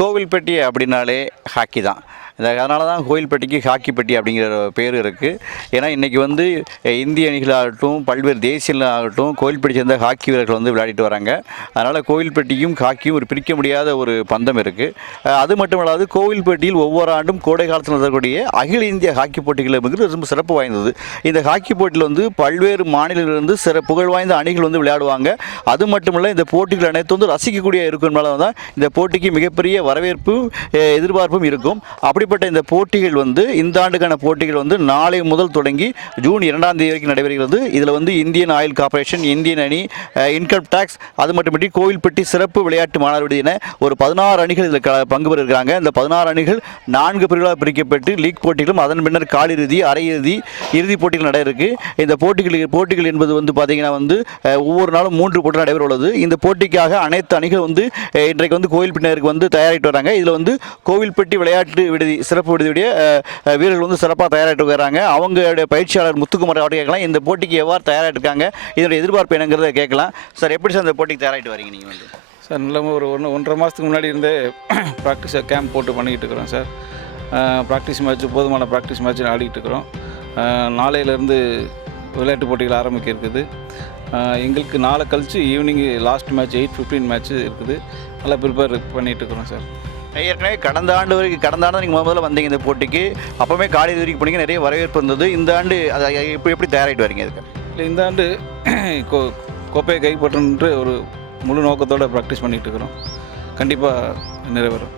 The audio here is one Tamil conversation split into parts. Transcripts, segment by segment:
கோவில்பட்டி அப்படின்னாலே ஹாக்கி தான். அதனால தான் கோவில்பட்டிக்கு ஹாக்கி பெட்டி அப்படிங்கிற பேர் இருக்குது. ஏன்னா இன்றைக்கி வந்து இந்திய அணிகளாகட்டும் பல்வேறு தேசியங்களாகட்டும் கோவில்பட்டி சேர்ந்த ஹாக்கி வீரர்கள் வந்து விளையாடிட்டு வராங்க. அதனால் கோவில்பட்டியும் ஹாக்கியும் ஒரு பிரிக்க முடியாத ஒரு பந்தம் இருக்குது. அது மட்டும் இல்லாது கோவில்பட்டியில் ஒவ்வொரு ஆண்டும் கோடை காலத்தில் நடக்கக்கூடிய அகில இந்திய ஹாக்கி போட்டிகள் மிக ரொம்ப சிறப்பு வாய்ந்தது. இந்த ஹாக்கி போட்டியில் வந்து பல்வேறு மாநிலங்களிலிருந்து புகழ் வாய்ந்த அணிகள் வந்து விளையாடுவாங்க. அது மட்டும் இல்லை, இந்த போட்டிகள் அனைத்து வந்து ரசிக்கக்கூடிய இருக்கிறனால தான் இந்த போட்டிக்கு மிகப்பெரிய வரவேற்பு எதிர்பார்ப்பும் இருக்கும். அப்படிப்பட்ட இந்த போட்டிகள் வந்து இந்த ஆண்டுக்கான போட்டிகள் வந்து நாளை முதல் தொடங்கி ஜூன் 2ஆம் தேதி வரைக்கும் நடைபெறுகிறது. இதில் வந்து இந்தியன் ஆயில் கார்பரேஷன், இந்தியன் அணி, இன்கம் டேக்ஸ், அது மட்டுமின்றி கோவில்பட்டி சிறப்பு விளையாட்டு மாணவர் என ஒரு 16 அணிகள் இதில் பங்கு பெற இருக்கிறாங்க. இந்த 16 அணிகள் 4 பிரிவுகளாக பிரிக்கப்பட்டு லீக் போட்டிகளும் அதன் பின்னர் காலிறுதி, அரையிறுதி, இறுதிப் போட்டிகள் நடைபெற இருக்கு. இந்த போட்டிகள் என்பது வந்து பார்த்தீங்கன்னா வந்து ஒவ்வொரு நாளும் 3 போட்டிகள் நடைபெற உள்ளது. இந்த போட்டிக்காக அனைத்து அணிகள் வந்து இன்றைக்கு வந்து கோவில்பட்டினருக்கு வந்து தயாரிட்டு வராங்க. இதில் வந்து கோவில்பட்டி விளையாட்டு விடுதி சிறப்பு விடுதியுடைய வீரர்கள் வந்து சிறப்பாக தயாராகிட்டு வராங்க. அவங்களுடைய பயிற்சியாளர் முத்துக்குமார் அவர்கிட்ட கேட்கலாம், இந்த போட்டிக்கு எவ்வாறு தயாராகிட்டு இருக்காங்க, இதனுடைய எதிர்பார்ப்பு என்னங்கிறத கேட்கலாம். சார், எப்படி சார் இந்த போட்டிக்கு தயாராகிட்டு வரீங்க நீங்கள் வந்து? சார், நல்ல ஒரு 1.5 மாதத்துக்கு முன்னாடி இருந்தே ப்ராக்டிஸ் கேம்ப் போட்டு பண்ணிக்கிட்டு இருக்கிறோம் சார். ப்ராக்டிஸ் மேட்ச்சு, போதுமான ப்ராக்டிஸ் மேட்ச்சு ஆடிக்கிட்டு இருக்கிறோம். நாளையிலேருந்து விளையாட்டு போட்டிகள் ஆரம்பிக்க இருக்குது. எங்களுக்கு நாளை கழித்து ஈவினிங் லாஸ்ட் மேட்ச் 8:15 மேட்ச்சு இருக்குது. நல்லா ப்ரிப்பேர் பண்ணிகிட்டு இருக்கிறோம் சார். ஏற்கனவே கடந்த ஆண்டு நீங்கள் முதல்ல வந்தீங்க இந்த போட்டிக்கு, அப்போவே காலை வரைக்கும் போனீங்க, நிறைய வரவேற்பு இருந்தது. இந்த ஆண்டு அதை எப்படி தயாராகிட்டு வரீங்க இதுக்கு? இல்லை, இந்த ஆண்டு கோப்பையை கைப்பற்றுன்ற ஒரு முழு நோக்கத்தோடு ப்ராக்டிஸ் பண்ணிகிட்டு இருக்கிறோம். கண்டிப்பாக நிறைவேறும்.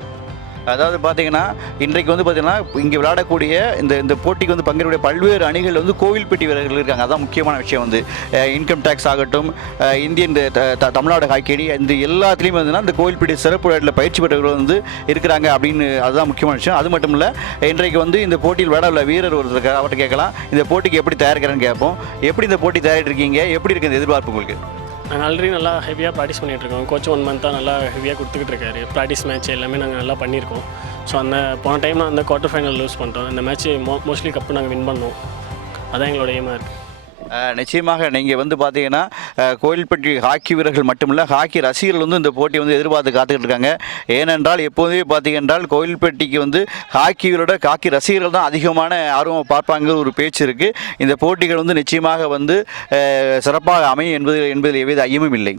அதாவது பார்த்தீங்கன்னா இன்றைக்கு வந்து பார்த்தீங்கன்னா இங்கே விளையாடக்கூடிய இந்த போட்டிக்கு வந்து பங்கேற்கக்கூடிய பல்வேறு அணிகள் வந்து கோவில்பட்டி வீரர்கள் இருக்காங்க. அதுதான் முக்கியமான விஷயம். வந்து இன்கம் டேக்ஸ் ஆகட்டும், இந்தியன் தமிழ்நாடு ஹாக்கி அணி, இந்த எல்லாத்துலேயுமே வந்துன்னா இந்த கோவில்பட்டி சிறப்பு விளையாட்டில் பயிற்சி பெற்றவர்கள் வந்து இருக்கிறாங்க அப்படின்னு, அதுதான் முக்கியமான விஷயம். அது மட்டும் இல்லை, இன்றைக்கு வந்து இந்த போட்டியில் விளையாட வீரர் ஒருத்தர் அவர்கிட்ட கேட்கலாம், இந்த போட்டிக்கு எப்படி தயாரிக்கிறேன்னு கேட்போம். எப்படி இந்த போட்டி தயாரிட்டு இருக்கீங்க, எப்படி இருக்குது இந்த எதிர்பார்ப்பு உங்களுக்கு? நாங்கள் ஆல்ரெடி நல்லா ஹெவியாக ப்ராக்டிஸ் பண்ணிகிட்ருக்கோம். கோச் 1 மந்த்தாக நல்லா ஹெவியாக கொடுத்துக்கிட்டு இருக்காரு. ப்ராக்டிஸ் மேட்ச் எல்லாமே நாங்கள் நல்லா பண்ணியிருக்கோம். ஸோ அந்த போன டைம் நான் அந்த குவார்ட்டர் ஃபைனல் லூஸ் பண்ணிட்டோம். இந்த மேட்ச் மோஸ்ட்லி கப்பு நாங்கள் வின் பண்ணோம். அதான் எங்களோட எய்மாக இருக்குது. நிச்சயமாக நீங்கள் வந்து பார்த்தீங்கன்னா கோவில்பட்டி ஹாக்கி வீரர்கள் மட்டுமில்லை, ஹாக்கி ரசிகர்கள் வந்து இந்த போட்டியை வந்து எதிர்பார்த்து காத்துக்கிட்டு இருக்காங்க. ஏனென்றால் எப்போதுமே பார்த்தீங்கன்றால் கோவில்பட்டிக்கு வந்து ஹாக்கிகளோட ஹாக்கி ரசிகர்கள் தான் அதிகமான ஆர்வம் பார்ப்பாங்கிற ஒரு பேச்சு இருக்குது. இந்த போட்டிகள் வந்து நிச்சயமாக வந்து சிறப்பாக அமையும் என்பதில் எவ்வித ஐயமும் இல்லை.